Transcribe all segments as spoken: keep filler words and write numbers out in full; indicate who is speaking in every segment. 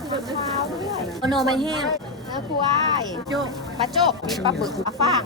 Speaker 1: โนไม่แห้ง
Speaker 2: เนื้อควายโจกปลาโจกมีปลาบึกปลาฟ่าง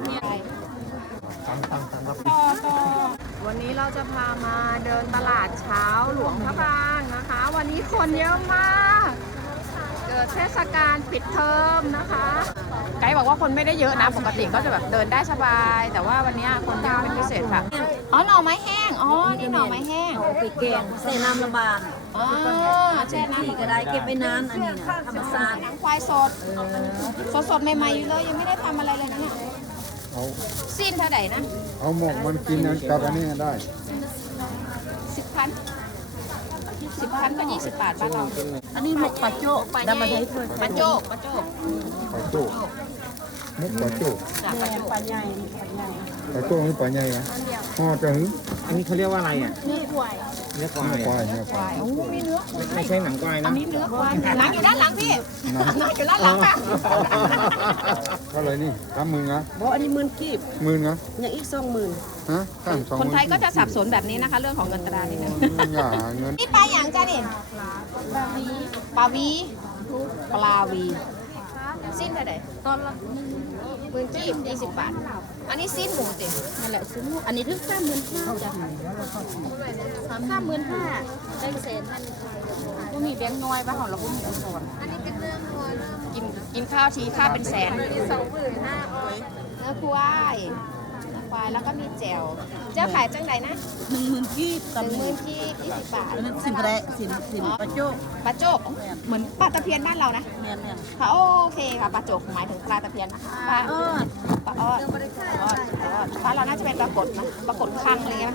Speaker 2: ต่อต่อวันนี้เราจะพามาเดินตลาดเช้าหลวงพระบางนะคะ วันนี้คนเยอะมากเกิดเทศกาลปิดเทอมนะคะไกด์บอกว่าคนไม่ได้เยอะนะปกติก็จะแบบเดินได้สบาย แต่ว่าวันนี้คนเยอะเป็นพิเศษค่ะอ๋อหน่อไม้แห้งอ๋อนี่หน่อไม้แห้ง
Speaker 1: เอาไปแกงใส่น้ำละบาน
Speaker 2: อ๋อแช่น้ำ
Speaker 1: ก็ได้เก็บไว้นานอันนี้นะธรรมชาติ
Speaker 2: หนังควายสดสดสดใหม่ๆอยู่เลยยังไม่ได้ทำอะไรเลยนะเนี่ย
Speaker 3: เอา
Speaker 2: สิ้นเท่าไหร่นะ
Speaker 3: เอาหมกมันกินกับอันนี้ได้
Speaker 2: สิบพันสิบพันก็ยี่สิบบาทบ้านเรา
Speaker 1: อันนี้หมกปลาโจ๊กดำมาใช้ถ้วย
Speaker 2: ปลาโจ๊กปลาโจ๊ก
Speaker 3: ปลาโจ๊กมุกปลาโจ๊ก
Speaker 2: ปลาโจ๊กปลาใหญ่
Speaker 3: ปลาโจ๊กนี่ปลาใหญ่ไหมห่อจะหึ
Speaker 4: อันนี้เขาเรียกว่าอะไรอ่ะ
Speaker 2: เนื้อควาย
Speaker 4: เนื้อควาย
Speaker 3: เนื้อควายเนื้อ
Speaker 2: ควายโอ้มีเนื้อ
Speaker 4: ไม่ใช่หนังควายนะ
Speaker 2: อันนี้เนื้อควายหนังอยู่ด้านหลังพี่หนังอยู่ด้านหลังค่ะ
Speaker 3: เท่าไหร่นี่สามหมื่นนะ
Speaker 1: เพราะอันนี้หมื่นกีบ
Speaker 3: หมื่นนะ
Speaker 1: อย่างอีกสองหมื่น
Speaker 3: ฮะตั้งสอง
Speaker 2: คนไทยก็จะสับสนแบบนี้นะคะเรื่องของเงินตรานี่นะ
Speaker 3: อย่าเงิน
Speaker 2: นี่ปลาอย่างจ้านี่ปลาวีปลาวีสิ้นเท่าไหร่ตอนละหมื่นกีบยี่สิบบาทอันนี้สิ้นหมูสิ
Speaker 1: นั่นแหละซื้ออันนี้ถึงสามหมื่นห้าจ้ะสามหมื่นห้าได้เศษนั่นก็มีแบงค์น้อยบ้างของเราก็มีอักษร
Speaker 2: อันนี้เป็นเรื่องน้อยกินกินข้าวทีค่าเป็นแสนสองหมื่นห้าเนื้อควายเนื้อควายแล้วก็มีแจ่วเจ้าขายจังไหนนะ
Speaker 1: หนึ่งหมื่นกีบ
Speaker 2: หนึ่งหมื่นกีบยี่สิบบาท
Speaker 1: สิบแร่สิบสิบปลาโจ๊ก
Speaker 2: ปลาโจกเหมือนปลาตะเพียนบ้านเรานะ
Speaker 1: เนี่ยเนี่ย
Speaker 2: ค่ะโอเคค่ะปลาโจกหมายถึงปลาตะเพียนนะคะปลาอ้อปลาอ้อปลาอ้อปลาเราน่าจะเป็นปลากดนะปลากดคังอะไรเงี้ย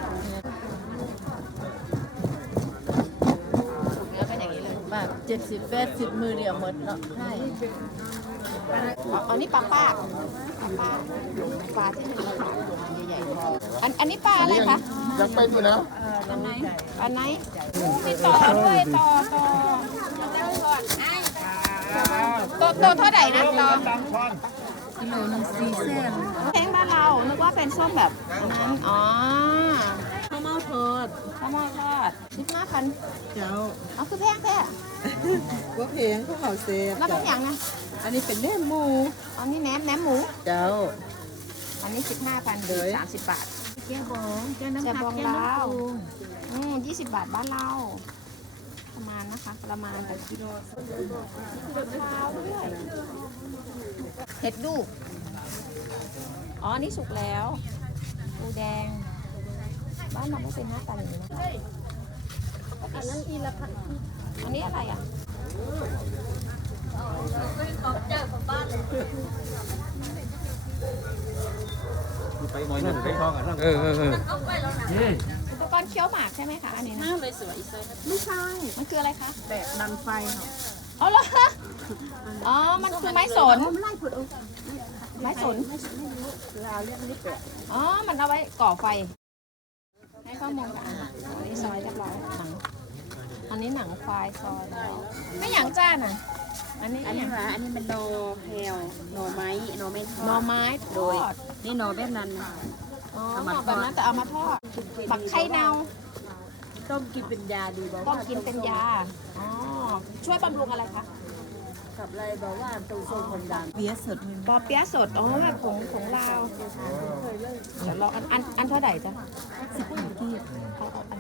Speaker 2: เนื้อเป็นอย่างนี้เลย
Speaker 1: แบบเจ็ดสิบแปดสิบมือเดียวหมดเนาะใช่
Speaker 2: อันนี้ปลาป้าปลาป้าปลาที่เป็นใหญ่ๆอันอันนี้ปลาอะไรคะ
Speaker 3: อยากไปที่ไหน
Speaker 2: อันไหนอันไหนมีต่อด้วยต่อต่อตัวตัวเท่าไหร่นะต่อ
Speaker 1: กิโลนึงสี่เส้น
Speaker 2: แพงบ้านเรานึกว่าเป็นส้มแบบนั้นอ๋อ
Speaker 1: ข้าวเม่าทอด
Speaker 2: ข้าวเม่าทอดสิบห้าพัน
Speaker 1: เจ้า
Speaker 2: อ๋อคือแพงแท้
Speaker 1: ว่าเพลงข้าวเผาเซฟ
Speaker 2: แล้วเป็นอย่างนะ
Speaker 1: อันนี้เป็นแหนมหมู
Speaker 2: อันนี้แหนมแหนมหมู
Speaker 1: เจ้า
Speaker 2: อันนี้สิบห้าพันเลยสามสิบบาท
Speaker 1: แก้บองแก้น้ำผักแก้
Speaker 2: น้ำปูอืมยี่สิบบาทบ้านเราประมาณนะคะประมาณแต่กิโลเห็ดดูอ๋อนี่สุกแล้วปูแดงบ้านเราไม่เป็นหน้าตาอย่างนี้นะ
Speaker 1: อันนั้นอีละพัน
Speaker 2: อันนี้อะไรอ่ะ
Speaker 4: ไปมอยหนึ่งไปท้องอ่ะเออเออเออ
Speaker 2: อุปกรณ์เคี้ยวหมากใช่ไหมคะอันนี้นะ
Speaker 1: เลยสวยไม่ใช่
Speaker 2: มันคืออะไรคะ
Speaker 1: แบบดันไฟค่ะ
Speaker 2: อ๋อเหรออ๋อมันคือไม้สนไม้สนอ๋อมันเอาไว้ก่อไฟให้ข้อมูลกันอันนี้ซอยเรียบร้อยหนังอันนี้หนังควายซอยแล้วไม่อย่างจ้าน่ะอันนี้
Speaker 1: อันนี้หรออันนี้เป็นโนแฮลโนไม้โนเม็ด
Speaker 2: โนไม้ทอด
Speaker 1: นี่โนแบบนั้น
Speaker 2: อ๋อแบบนั้นแต่เอามาทอดปักไข่เน่า
Speaker 1: ต้มกินเป็นยาดีบอก
Speaker 2: ต้มกินเป็นยาอ๋อช่วยบำรุงอะไรคะ
Speaker 1: กับอะไรบอกว่าตูโซคนดังเปี๊ยะสด
Speaker 2: ปอเปี๊ยะสดอ๋อแบบผงผงลาวเดี๋ยวลองอันอันอันเท่าไหร่จ๊ะ
Speaker 1: สิบห้ากีบ
Speaker 2: เอาเอาอัน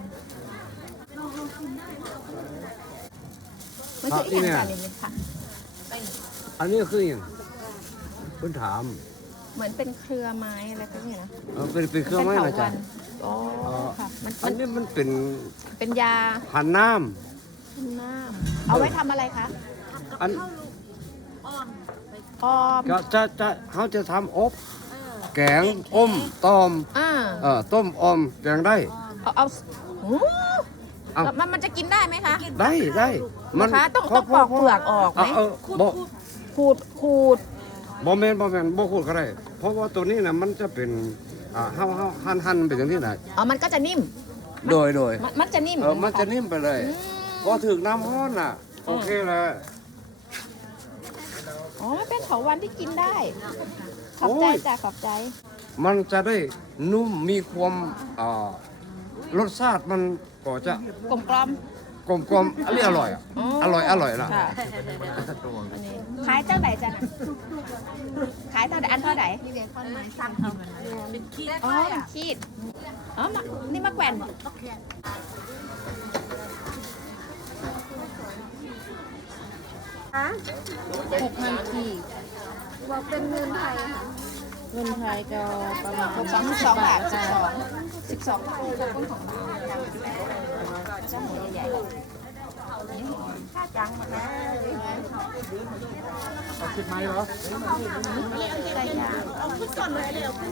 Speaker 2: ไม่ใช่อีกอย่างกันเลยค่ะ
Speaker 4: อันนี้คืออย่างคุณถาม
Speaker 2: เหมือนเป็นเครือไม้อะไรก็เนี่ยนะ
Speaker 4: เออเป็นเป็นเครื่องไม้มาจาก
Speaker 2: อ๋อค่ะ
Speaker 4: มันอันนี้มันเป็น
Speaker 2: เป็นยา
Speaker 4: หันน้
Speaker 2: ำน้ำเอาไว้ทำอะไรคะ
Speaker 4: อัน
Speaker 2: ออม
Speaker 4: จะจะจะเขาจะทำอบแกงอมต้มเออต้มอมแกงได้
Speaker 2: เอาเอามันมันจะกินได้ไหมคะ
Speaker 4: ได้ได้
Speaker 2: มันต้องต้องปอกเปลือกออกไหมขูดขูด
Speaker 4: บอมเมนบอมเมนบอขูดก็ได้เพราะว่าตัวนี้นะมันจะเป็นอ่าเฮาเฮาหั่นหั่นเป็นอย่างที่ไหน
Speaker 2: อ๋อมันก็จะนิ่ม
Speaker 4: โดยโดย
Speaker 2: มันจะนิ่ม
Speaker 4: เออมันจะนิ่มไปเลยพอถึงน้ำร้อนน่ะโอเคเลย
Speaker 2: อ๋อมันเป็นเถาวัลย์ที่กินได้ขอบใจจ้ะขอบใจ
Speaker 4: มันจะได้นุ่มมีความอ่ารสชาติมันก็จะ
Speaker 2: กลมกล่อม
Speaker 4: กลมๆอันนี้อร่อยอ่ะอร่อยอร่อยนะ
Speaker 2: ค่ะอันนี้ขายเท่าไหร่จ้ะขายเท่าไหร่อันเท่าไหร่นี่เป็นคนไม้ซ้ำเขาเป็นขีดอ๋อเป็นขีดอ๋อมานี่มาแกว่นบ่
Speaker 1: หกพันกี
Speaker 2: ว่าเป็นเงินไทยค่ะ
Speaker 1: เงินไทยจะประมาณ
Speaker 2: สองสิบสองบาทสิบสองสิบสองบาทต้นของเราเจ้าหัวใหญ่ๆค่าจังหมดแล้วคิดไหมเหรอใส่ยางเอาขึ้นก่อนเลยเร็วขึ้น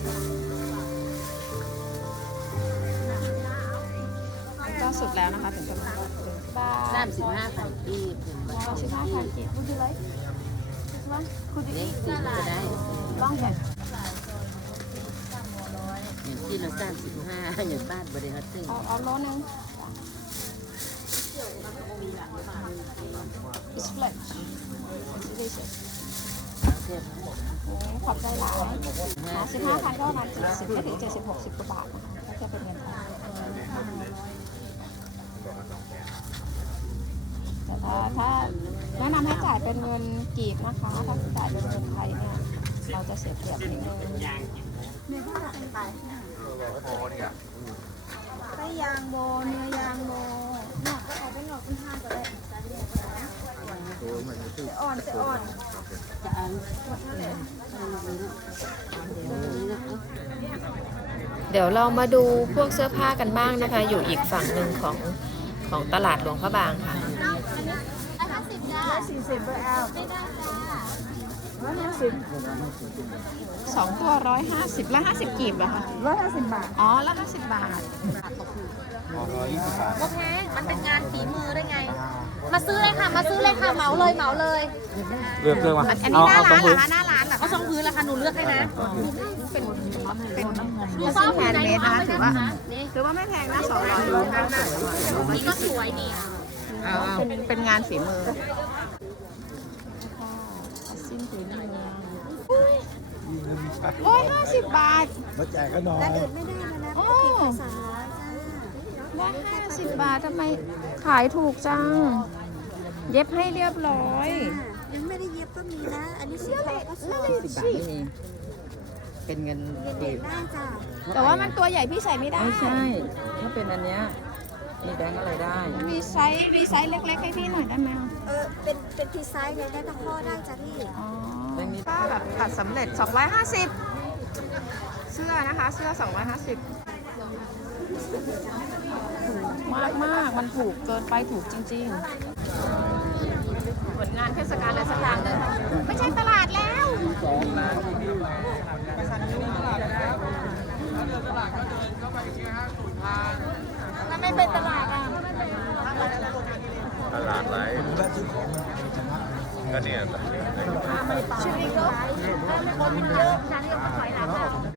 Speaker 2: ก็สุดแล้วนะคะถึงจะมา
Speaker 1: สามสิบห้าพันกีบ
Speaker 2: สามสิบห้าพันกีบคุณดูเลยคุณดู
Speaker 1: เล็
Speaker 2: อี
Speaker 1: ก
Speaker 2: ก
Speaker 1: สีก็ได้
Speaker 2: ล่องแบบ
Speaker 1: อย่างที่เราสามสิบห้าอย่างบ้านบริหารตึง
Speaker 2: เอาเอาโลนึง It's flat delicious ขอบใจหลายสิบห้าพันก็ประมาณเจ็ดสิบไม่ถึงเจ็ดสิบหกสิบกว่าบาทนะคะก็จะเป็นเงินไทยแต่ถ้าถ้าแนะนำให้จ่ายเป็นเงินกีบนะคะถ้าจ่ายเป็นเงินไทยเนี่ยเราจะเสียเปรียบนิดนึงไส้ยางโบเนื้อยางโบหนอกก็เอาไปหนอกเป็นห้าก็ได้เสียอ่อนเสียอ่อนเดี๋ยวเรามาดูพวกเสื้อผ้ากันบ้างนะคะ อยู่อีกฝั่งหนึ่งของของตลาดหลวงพระบางค่ะสองตัวร้อยห้าสิบละห้าสิบกีบอะค่ะร้อยห้าสิบบาทอ๋อละห้าสิบบาท
Speaker 5: โอเค มันเป็นงานฝีมือได้ไง มาซื้อเลยค่ะ มาซื้อเลยค่ะ เหมาเลย เหมาเลย
Speaker 3: เลือกเลือกมา
Speaker 2: อันนี้หน้าร้านเหรอคะหน้าร้านเหรอ
Speaker 5: เอาสองพื้นละค่ะ หนูเลือกให้นะ
Speaker 2: เป็นเป็น
Speaker 5: ดู
Speaker 2: ถ้า
Speaker 5: ซ้อ
Speaker 2: ซื้
Speaker 5: ม
Speaker 2: อแฮ
Speaker 5: พื้น
Speaker 2: นด์
Speaker 5: ไหน
Speaker 2: เมด
Speaker 5: เอา
Speaker 2: นะคะ
Speaker 5: ไป
Speaker 2: ถื
Speaker 5: กั
Speaker 2: อน ว่าถือ
Speaker 5: นะคะ
Speaker 2: ว่าไม่แพงนะสองร้อย
Speaker 5: นี่ก็สวยนี่
Speaker 2: เป็นเป็นงานฝีมือสิ้นผืนเมืองร้อยห้าสิบบาท
Speaker 3: มาแจกกันหน่อย
Speaker 2: โอ้ร้อยห้าสิบบาททำไมขายถูกจัง เย็บให้เรียบร้อย
Speaker 6: ยังไม่ได้เย็บก็มีนะ อันนี้สิบ
Speaker 2: เสื้อบ
Speaker 6: าทก็ส
Speaker 2: เสื้อ
Speaker 6: วย
Speaker 2: เลยสิ
Speaker 7: เป็นเงิน
Speaker 6: เด็กๆได้จ้ะ
Speaker 2: แต่ว่ามันตัวใหญ่พี่ใส่ไม่ได้
Speaker 7: ไม่ใช่ ถ้าเป็นอันเนี้ยมีแบงค์อะไรได้
Speaker 2: มีไซส์มีไซส์เล็กๆให้พี่หน่อยได้ไหม
Speaker 6: เออ เป็นเป็นทีไซส์เลยได้ตะข้อได้จ้ะพี่
Speaker 2: อ๋อ
Speaker 7: แบงค์นี้
Speaker 2: ก็แบบตัดสำเร็จสองร้อยห้าสิบเสื้อนะคะ เสื้อสองร้อยห้าสิบมากมากๆมันถูกเกินไปถูกจริงๆเหมือนงานเทศกาลอะไรสักอย่างเลยไม่ใช่ตลาดแล้วแล้วไม่เป็นตลาดอ่ะ
Speaker 3: ตลาดไรก็เนี่ย
Speaker 2: ชีวิตก็ไม่คนเยอะฉันเรียกว่าถอยหลัง